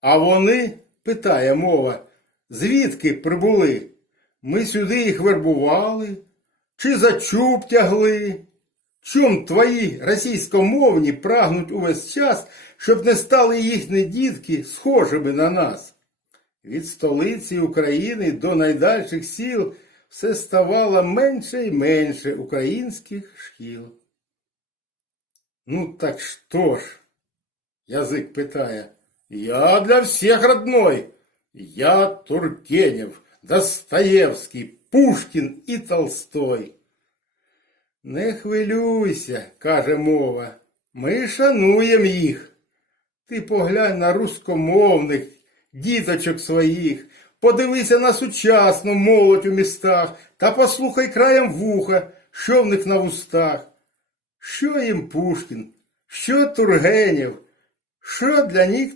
А вони, питає мова, звідки прибули? Ми сюди їх вербували, чи за чуб тягли? Чом твої російськомовні прагнуть увесь час, щоб не стали їхні дітки схожими на нас? Від столиці України до найдальших сіл все ставало менше і менше українських шкіл. Ну так что ж? Язык питає. Я для всех родной. Я Тургенев, Достоєвський, Пушкін і Толстой. Не хвилюйся, каже мова. Ми шануємо їх. Ти поглянь на рускомовних діточок своїх, подивися на сучасну молодь у містах та послухай краєм вуха, що в них на вустах. Що їм Пушкін, що Тургенєв, що для них